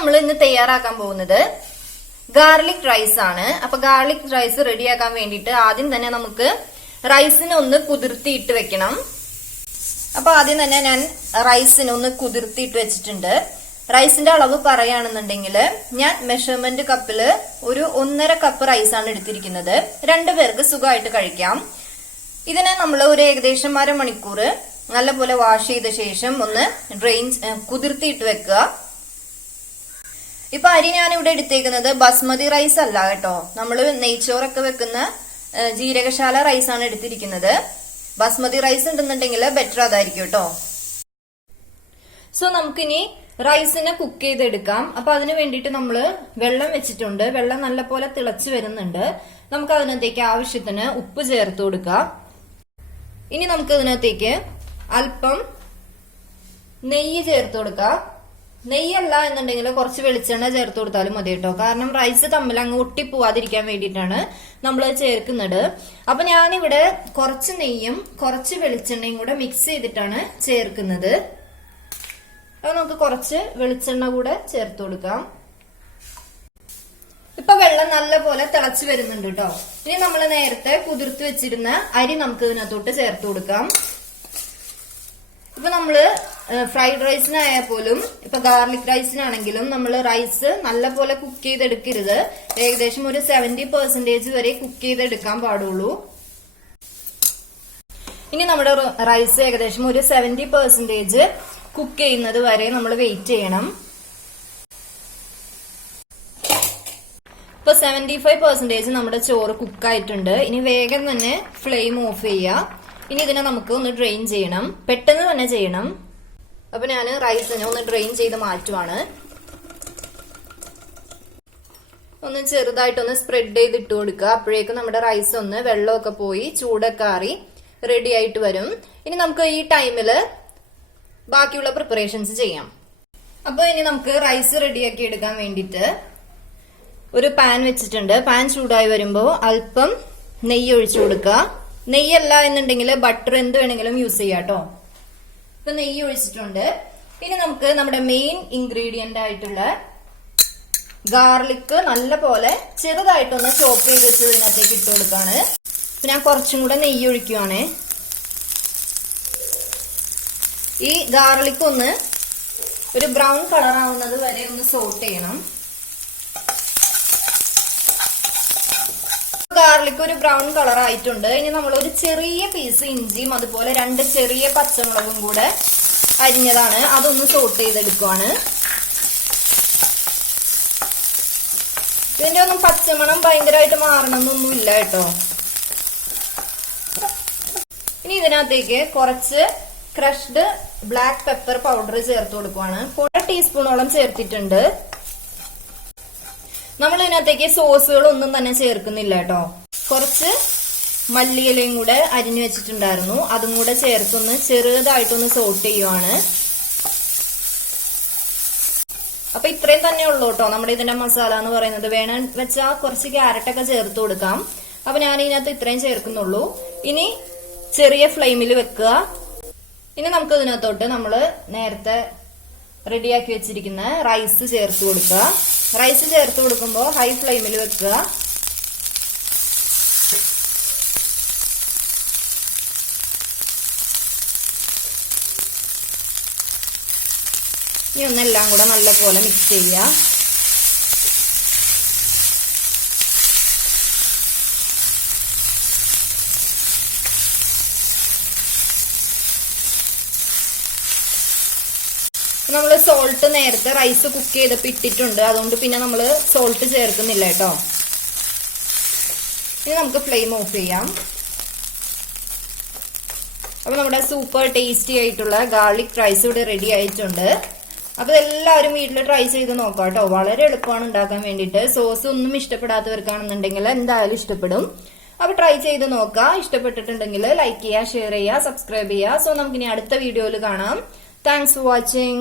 നമ്മൾ ഇന്ന് തയ്യാറാക്കാൻ പോകുന്നത് ഗാർലിക് റൈസ് ആണ്. അപ്പൊ ഗാർലിക് റൈസ് റെഡിയാക്കാൻ വേണ്ടിയിട്ട് ആദ്യം തന്നെ നമുക്ക് റൈസിനെ ഒന്ന് കുതിർത്തിയിട്ട് വെക്കണം. അപ്പൊ ആദ്യം തന്നെ ഞാൻ റൈസിനെ ഒന്ന് കുതിർത്തിയിട്ട് വെച്ചിട്ടുണ്ട്. റൈസിന്റെ അളവ് പറയുകയാണെന്നുണ്ടെങ്കിൽ ഞാൻ മെഷർമെന്റ് കപ്പില് ഒരു 1.5 കപ്പ് റൈസാണ് എടുത്തിരിക്കുന്നത്. 2 പേർക്ക് സുഖമായിട്ട് കഴിക്കാം. ഇതിനെ നമ്മൾ ഒരു ഏകദേശം അരമണിക്കൂർ നല്ലപോലെ വാഷ് ചെയ്ത ശേഷം ഒന്ന് കുതിർത്തിയിട്ട് വെക്കുക. ഇപ്പൊ അരി ഞാൻ ഇവിടെ എടുത്തേക്കുന്നത് ബസ്മതി റൈസ് അല്ല കേട്ടോ, നമ്മള് നെയ്ച്ചോറൊക്കെ വെക്കുന്ന ജീരകശാല റൈസ് ആണ് എടുത്തിരിക്കുന്നത്. ബസ്മതി റൈസ് ഉണ്ടെന്നുണ്ടെങ്കിൽ ബെറ്റർ അതായിരിക്കും കേട്ടോ. സോ നമുക്കിനി റൈസിനെ കുക്ക് ചെയ്തെടുക്കാം. അപ്പൊ അതിന് വേണ്ടിയിട്ട് നമ്മള് വെള്ളം വെച്ചിട്ടുണ്ട്. വെള്ളം നല്ലപോലെ തിളച്ചു വരുന്നുണ്ട്. നമുക്ക് അതിനകത്തേക്ക് ആവശ്യത്തിന് ഉപ്പ് ചേർത്ത് കൊടുക്കാം. ഇനി നമുക്ക് ഇതിനകത്തേക്ക് അല്പം നെയ്യ് ചേർത്ത് കൊടുക്കാം. നെയ്യല്ല എന്നുണ്ടെങ്കിൽ കുറച്ച് വെളിച്ചെണ്ണ ചേർത്ത് കൊടുത്താലും മതി കേട്ടോ. കാരണം റൈസ് തമ്മിൽ അങ്ങ് ഒട്ടിപ്പോവാതിരിക്കാൻ വേണ്ടിയിട്ടാണ് നമ്മൾ ചേർക്കുന്നത്. അപ്പൊ ഞാനിവിടെ കുറച്ച് നെയ്യും കുറച്ച് വെളിച്ചെണ്ണയും കൂടെ മിക്സ് ചെയ്തിട്ടാണ് ചേർക്കുന്നത്. അത് നമുക്ക് കുറച്ച് വെളിച്ചെണ്ണ കൂടെ ചേർത്ത് കൊടുക്കാം. ഇപ്പൊ വെള്ളം നല്ലപോലെ തിളച്ചു വരുന്നുണ്ട് കേട്ടോ. ഇനി നമ്മൾ നേരത്തെ കുതിർത്ത് വെച്ചിരുന്ന അരി നമുക്ക് ഇതിനകത്തോട്ട് ചേർത്ത് കൊടുക്കാം. ഇപ്പൊ നമ്മള് ഫ്രൈഡ് റൈസിനായാൽ പോലും ഇപ്പൊ ഗാർലിക് റൈസിനാണെങ്കിലും നമ്മൾ റൈസ് നല്ലപോലെ കുക്ക് ചെയ്തെടുക്കരുത്. ഏകദേശം ഒരു 70% വരെ കുക്ക് ചെയ്തെടുക്കാൻ പാടുള്ളൂ. ഇനി നമ്മുടെ റൈസ് ഏകദേശം ഒരു 70% കുക്ക് ചെയ്യുന്നത് വരെ നമ്മൾ വെയിറ്റ് ചെയ്യണം. ഇപ്പൊ 75% നമ്മുടെ ചോറ് കുക്കായിട്ടുണ്ട്. ഇനി വേഗം തന്നെ ഫ്ലെയിം ഓഫ് ചെയ്യുക. ഇനി ഇതിനെ നമുക്ക് ഒന്ന് ഡ്രെയിൻ ചെയ്യണം. പെട്ടെന്ന് തന്നെ ചെയ്യണം. അപ്പൊ ഞാൻ റൈസിനെ ഒന്ന് ഡ്രെയിൻ ചെയ്ത് മാറ്റുവാണ്. ഒന്ന് ചെറുതായിട്ടൊന്ന് സ്പ്രെഡ് ചെയ്ത് ഇട്ട് കൊടുക്കുക. അപ്പോഴേക്കും നമ്മുടെ റൈസ് ഒന്ന് വെള്ളമൊക്കെ പോയി ചൂടൊക്കെ ആറി റെഡി ആയിട്ട് വരും. ഇനി നമുക്ക് ഈ ടൈമില് ബാക്കിയുള്ള പ്രിപ്പറേഷൻസ് ചെയ്യാം. അപ്പൊ ഇനി നമുക്ക് റൈസ് റെഡിയാക്കി എടുക്കാൻ വേണ്ടിയിട്ട് ഒരു പാൻ വെച്ചിട്ടുണ്ട്. പാൻ ചൂടായി വരുമ്പോൾ അല്പം നെയ്യ് ഒഴിച്ചു കൊടുക്കുക. നെയ്യല്ല എന്നുണ്ടെങ്കിൽ ബട്ടർ എന്ത് വേണമെങ്കിലും യൂസ് ചെയ്യാം കേട്ടോ. ഇപ്പൊ നെയ്യ് ഒഴിച്ചിട്ടുണ്ട്. ഇനി നമുക്ക് നമ്മുടെ മെയിൻ ഇൻഗ്രീഡിയന്റ് ആയിട്ടുള്ള ഗാർലിക് നല്ല പോലെ ചെറുതായിട്ടൊന്ന് ചോപ്പ് ചെയ്ത് വെച്ച് ഇതിനകത്തേക്ക് ഇട്ട് കൊടുക്കാണ്. ഞാൻ കുറച്ചും കൂടെ നെയ്യ് ഒഴിക്കുവാണ്. ഈ ഗാർലിക് ഒന്ന് ഒരു ബ്രൗൺ കളർ ആവുന്നത് വരെ ഒന്ന് സോട്ട് ചെയ്യണം. ഗാർലിക് ഒരു ബ്രൗൺ കളർ ആയിട്ടുണ്ട്. ഇനി നമ്മൾ ഒരു ചെറിയ പീസ് ഇഞ്ചിയും അതുപോലെ 2 ചെറിയ പച്ചമുളകും കൂടെ അരിഞ്ഞതാണ്, അതൊന്ന് സോട്ട് ചെയ്തെടുക്കുവാണ്. ഇതിന്റെ ഒന്നും പച്ചമണം ഭയങ്കരമായിട്ട് മാറണമെന്നൊന്നും ഇല്ല കേട്ടോ. ഇനി ഇതിനകത്തേക്ക് കുറച്ച് ക്രഷ്ഡ് ബ്ലാക്ക് പെപ്പർ പൗഡർ ചേർത്ത് കൊടുക്കുവാണ്. 1 ടീസ്പൂണോളം ചേർത്തിട്ടുണ്ട്. നമ്മൾ ഇതിനകത്തേക്ക് സോസുകളൊന്നും തന്നെ ചേർക്കുന്നില്ല കേട്ടോ. കുറച്ച് മല്ലിയിലയും കൂടെ അരിഞ്ഞു വെച്ചിട്ടുണ്ടായിരുന്നു, അതും കൂടെ ചേർത്തൊന്ന് ചെറുതായിട്ടൊന്ന് സോട്ട് ചെയ്യുവാണ്. അപ്പൊ ഇത്രയും തന്നെ ഉള്ളൂ കേട്ടോ നമ്മുടെ ഇതിന്റെ മസാല എന്ന് പറയുന്നത്. വേണം വെച്ചാൽ കുറച്ച് ക്യാരറ്റൊക്കെ ചേർത്ത് കൊടുക്കാം. അപ്പൊ ഞാൻ ഇതിനകത്ത് ഇത്രയും ചേർക്കുന്നുള്ളൂ. ഇനി ചെറിയ ഫ്ലെയിമിൽ വെക്കുക. ഇനി നമുക്ക് ഇതിനകത്തോട്ട് നമ്മള് നേരത്തെ റെഡിയാക്കി വെച്ചിരിക്കുന്ന റൈസ് ചേർത്ത് കൊടുക്കുക. റൈസ് ചേർത്ത് കൊടുക്കുമ്പോൾ ഹൈ ഫ്ലെയിമിൽ വെക്കുക. ഇനി ഒന്നെല്ലാം കൂടെ നല്ലപോലെ മിക്സ് ചെയ്യുക. നമ്മള് സോൾട്ട് നേരത്തെ റൈസ് കുക്ക് ചെയ്തപ്പോ ഇട്ടിട്ടുണ്ട്, അതുകൊണ്ട് പിന്നെ നമ്മള് സോൾട്ട് ചേർക്കുന്നില്ല കേട്ടോ. ഇനി നമുക്ക് ഫ്ലെയിം ഓഫ് ചെയ്യാം. അപ്പൊ നമ്മുടെ സൂപ്പർ ടേസ്റ്റി ആയിട്ടുള്ള ഗാർലിക് റൈസ് ഇവിടെ റെഡി ആയിട്ടുണ്ട്. അപ്പൊ എല്ലാവരും വീട്ടിൽ ട്രൈ ചെയ്ത് നോക്കാം കേട്ടോ. വളരെ എളുപ്പമാണ് ഉണ്ടാക്കാൻ വേണ്ടിയിട്ട്. സോസ് ഒന്നും ഇഷ്ടപ്പെടാത്തവർക്കാണെന്നുണ്ടെങ്കിൽ എന്തായാലും ഇഷ്ടപ്പെടും. അപ്പൊ ട്രൈ ചെയ്ത് നോക്കാം. ഇഷ്ടപ്പെട്ടിട്ടുണ്ടെങ്കിൽ ലൈക്ക് ചെയ്യുക, ഷെയർ ചെയ്യുക, സബ്സ്ക്രൈബ് ചെയ്യുക. സോ നമുക്കിനി അടുത്ത വീഡിയോയിൽ കാണാം. Thanks for watching.